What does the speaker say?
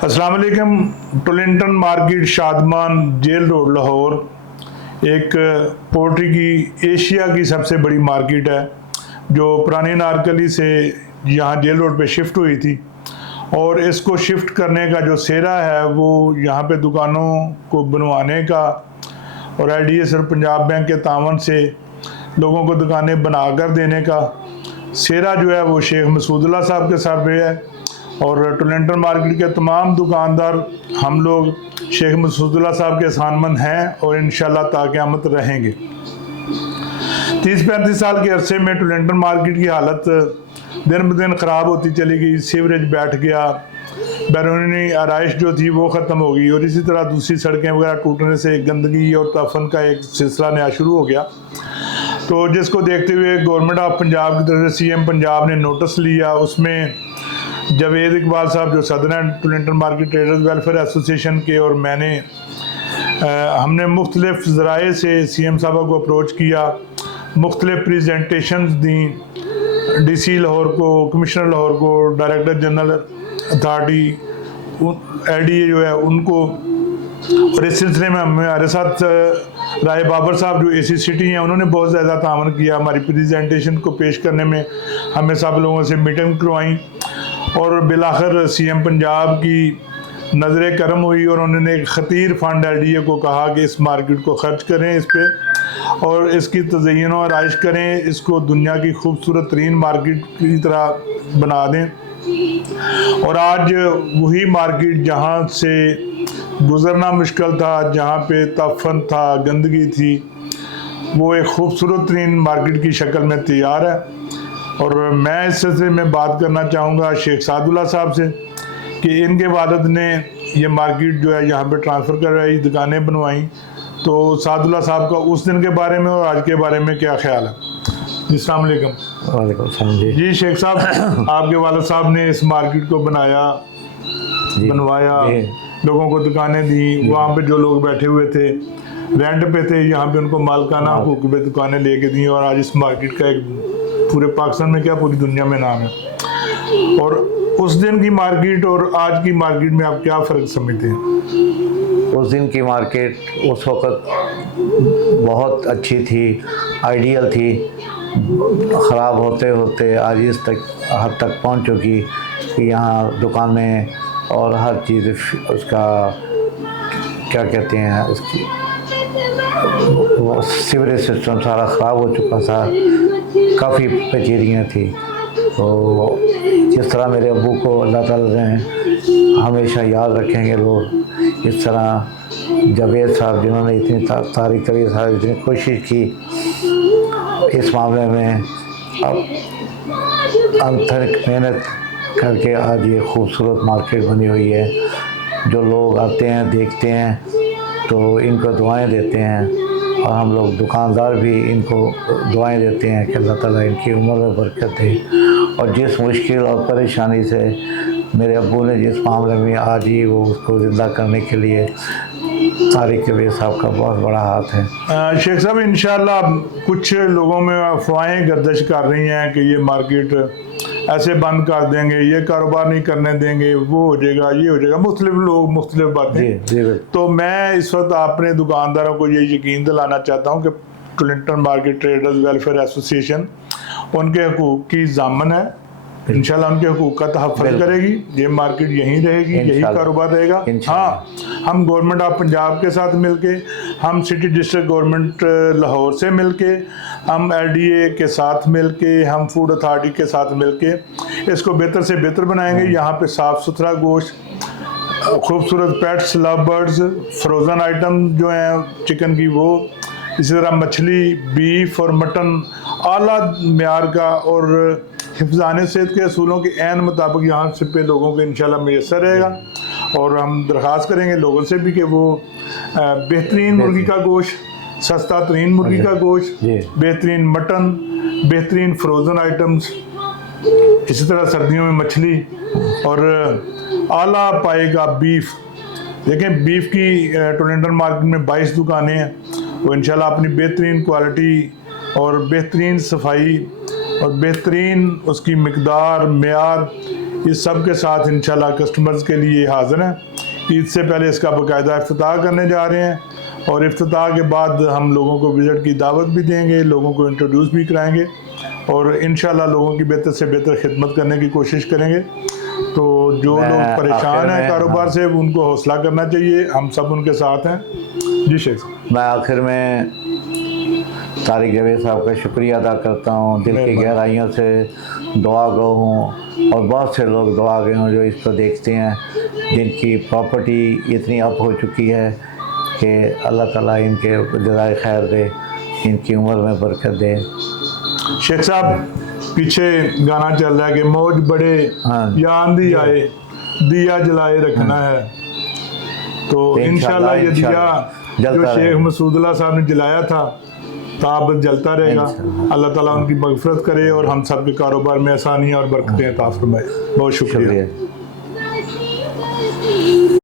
अस्सलाम वालेकुम। Tollinton market Shadman jail road Lahore एक पोल्ट्री की एशिया की सबसे बड़ी मार्केट है जो पुरानी नारकली से यहाँ जेल रोड पे शिफ्ट हुई थी। और इसको शिफ्ट करने का जो सेरा है वो यहाँ पे दुकानों को बनवाने का और IDS और पंजाब बैंक के तावन से लोगों को दुकानें बना कर देने का सेरा जो है वो शेख मसूदुल्लाह साहब के सर पे है। और टोलिंटन मार्केट के तमाम दुकानदार हम लोग शेख मसूदुल्लाह साहब के एहसानमंद हैं और इंशाल्लाह ताक़यामत रहेंगे। 30-35 साल के अरसे में टोलिंटन मार्केट की हालत दिन ब दिन ख़राब होती चली गई। सीवरेज बैठ गया, बैरूनी आराइश जो थी वो ख़त्म हो गई और इसी तरह दूसरी सड़कें वगैरह टूटने से गंदगी और तफन का एक सिलसिला नया शुरू हो गया। तो जिसको देखते हुए गवर्नमेंट ऑफ पंजाब की तरफ से CM पंजाब ने नोटिस लिया। उसमें जावेद इकबाल साहब जो सदर हैं टोलिंटन मार्केट ट्रेडर्स वेलफेयर एसोसिएशन के और हमने मुख्तलिफ ज़राए से CM साहब को अप्रोच किया, मुख्तलिफ प्रेजेंटेशंस दी DC लाहौर को, कमिश्नर लाहौर को, डायरेक्टर जनरल अथॉरिटी LDA जो है उनको। और इस सिलसिले में हमारे साथ राय बाबर साहब जो AC सिटी हैं उन्होंने बहुत ज़्यादा तावन किया हमारी प्रेजेंटेशन को पेश करने में। हमें सब लोगों से मीटिंग करवाई और बिलाखिर CM पंजाब की नज़र करम हुई और उन्होंने एक ख़तीर फंड LDA को कहा कि इस मार्केट को खर्च करें इस पर और इसकी तज़य्युन और आइश करें, इसको दुनिया की खूबसूरत तरीन मार्केट की तरह बना दें। और आज वही मार्केट जहाँ से गुज़रना मुश्किल था, जहाँ पे तफन था, गंदगी थी, वो एक खूबसूरत तरीन मार्केट की शक्ल में तैयार है। और मैं इस सिलसिले में बात करना चाहूँगा शेख सादुल्लाह साहब से कि इनके वालिद ने ये मार्केट जो है यहाँ पे ट्रांसफ़र करवाई, दुकानें बनवाई। तो सादुल्लाह साहब का उस दिन के बारे में और आज के बारे में क्या ख्याल है? जी अस्सलाम वालेकुम। वालेकुम सलाम जी। जी शेख साहब, आपके वालिद साहब ने इस मार्केट को बनवाया, लोगों को दुकानें दी, वहाँ पे जो लोग बैठे हुए थे रेंट पे थे, यहाँ पे उनको मालकाना हुकूक पे दुकानें लेके दी और आज इस मार्केट का एक पूरे पाकिस्तान में क्या पूरी दुनिया में नाम है। और उस दिन की मार्केट और आज की मार्केट में आप क्या फ़र्क समझते हैं? उस दिन की मार्केट उस वक़्त बहुत अच्छी थी, आइडियल थी। ख़राब होते होते आज इस हद तक पहुंच चुकी कि यहाँ दुकानें और हर चीज़ उसका क्या कहते हैं, उसकी सीवरेज सिस्टम सारा ख़राब हो चुका था, काफ़ी पेचीदियाँ थी। तो जिस तरह मेरे अब्बू को अल्लाह ताला ने हमेशा याद रखेंगे लोग, इस तरह जावेद साहब जिन्होंने इतनी तारीख करी साहब इतनी कोशिश की इस मामले में, अब अंतरिक मेहनत करके आज ये खूबसूरत मार्केट बनी हुई है। जो लोग आते हैं देखते हैं तो इनको दुआएं देते हैं और हम लोग दुकानदार भी इनको दुआएं देते हैं कि अल्लाह ताला इनकी उम्र में बरकत दे। और जिस मुश्किल और परेशानी से मेरे अब्बू ने जिस मामले में आज ही वो उसको ज़िंदा करने के लिए तारिक कबीर साहब का बहुत बड़ा हाथ है। शेख साहब, इंशाल्लाह कुछ लोगों में अफवाहें गर्दिश कर रही हैं कि ये मार्केट ऐसे बंद कर देंगे, ये कारोबार नहीं करने देंगे, वो हो जाएगा, ये हो जाएगा, मुख्तलिफ लोग मुख्तलिफ बातें। तो मैं इस वक्त अपने दुकानदारों को ये यकीन दिलाना चाहता हूँ कि टोलिंटन मार्केट ट्रेडर्स वेलफेयर एसोसिएशन उनके हकूक़ की ज़ामन है। इंशाल्लाह उनके हकूक़ का तहफ़्फ़ुज़ करेगी। ये मार्केट यहीं रहेगी, यही कारोबार रहेगा। हाँ, हम गवर्नमेंट ऑफ पंजाब के साथ मिलके, हम सिटी डिस्ट्रिक्ट गवर्नमेंट लाहौर से मिलके, हम LDA के साथ मिलके, हम फूड अथॉरिटी के साथ मिलके इसको बेहतर से बेहतर बनाएंगे। यहाँ पे साफ़ सुथरा गोश्त, खूबसूरत pets, love birds, frozen item जो हैं चिकन की वो, इसी तरह मछली, बीफ और मटन आला मेयार का और हिफ्ज़ान सेहत के असूलों के ऐन मुताबिक यहाँ से पे लोगों को इंशाल्लाह मैसर रहेगा। और हम दरख्वास्त करेंगे लोगों से भी कि वो बेहतरीन मुर्गी का गोश्त, सस्ता तरीन मुर्गी का गोश्त, बेहतरीन मटन, बेहतरीन फ्रोज़न आइटम्स, इसी तरह सर्दियों में मछली और आला पाए का बीफ। देखें, बीफ की टोलिंटन मार्केट में 22 दुकानें हैं। वो इंशाल्लाह अपनी बेहतरीन क्वालिटी और बेहतरीन सफाई और बेहतरीन उसकी मिकदार, मेयार, इस सब के साथ इंशाल्लाह कस्टमर्स के लिए हाजिर हैं। ईद से पहले इसका बाकायदा इफ्तिताह करने जा रहे हैं और इफ्तिताह के बाद हम लोगों को विज़िट की दावत भी देंगे, लोगों को इंट्रोड्यूस भी कराएंगे और इंशाल्लाह लोगों की बेहतर से बेहतर खिदमत करने की कोशिश करेंगे। तो जो लोग परेशान हैं कारोबार से, उनको हौसला करना चाहिए, हम सब उनके साथ हैं। जी शेख साहब। मैं आखिर में तारिक जावेद साहब का शुक्रिया अदा करता हूँ, दिल की गहराइयों से दुआ गो हूँ और बहुत से लोग दुआ गए हों जो इसको देखते हैं, जिनकी प्रॉपर्टी इतनी अप हो चुकी है कि अल्लाह ताला इनके जज़ाए खैर दे, इनकी उम्र में बरकत दे। शेख साहब पीछे गाना चल रहा है कि मौज बढ़े हाँ। या आंधी आए, दिया जलाए रखना है। तो इंशाल्लाह ये दिया जो शेख मसूदुल्लाह साहब ने जलाया था ताब जलता रहेगा। अल्लाह ताला उनकी मगफरत करे और हम सब के कारोबार में आसानियाँ और बरकतें अता फरमाए। बहुत शुक्रिया।